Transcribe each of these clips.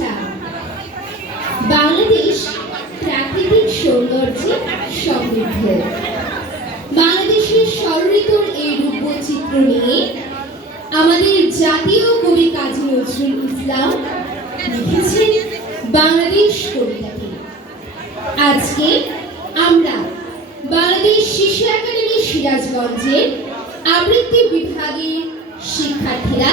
আচ্ছা বাংলাদেশ প্রাকৃতিক সৌন্দর্যে সমৃদ্ধ। বাংলাদেশের ষড়ঋতুর এই রূপচিত্র নিয়ে আমাদের জাতীয় কবি কাজী নজরুল ইসলাম লিখেছেন বাংলাদেশ কবিতাটি। আজকে আমরা বাংলাদেশ শিশু একাডেমি সিরাজগঞ্জের আবৃত্তি বিভাগের শিক্ষার্থীরা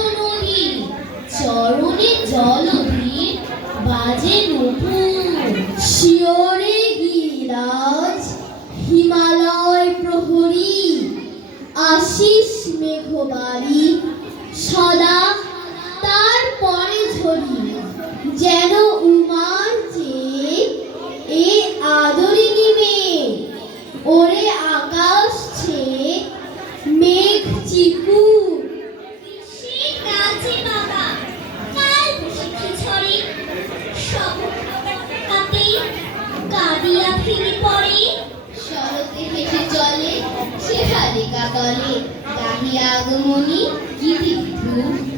হিমালয় প্রহরী, আশিস মেঘবাড়ি সদা তার পরে ঝরি, যেন উমার চেয়ে এ আদরিনী মেয়ে ওরে আকাশ ছেয়ে মেঘ চিকু। কাঁদিয়া ফিরে পড়ে। হেসে চলে সে হারিকা তলে গাহিয়া আগমনী গীতি বিধু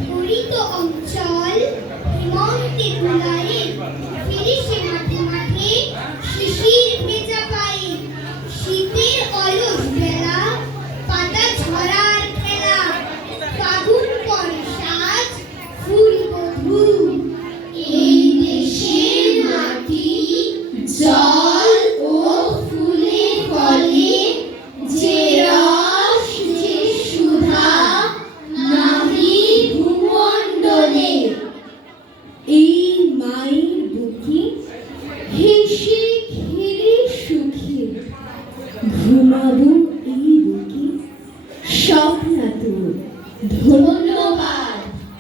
স্বপ্নাতুর ধন্যবাদ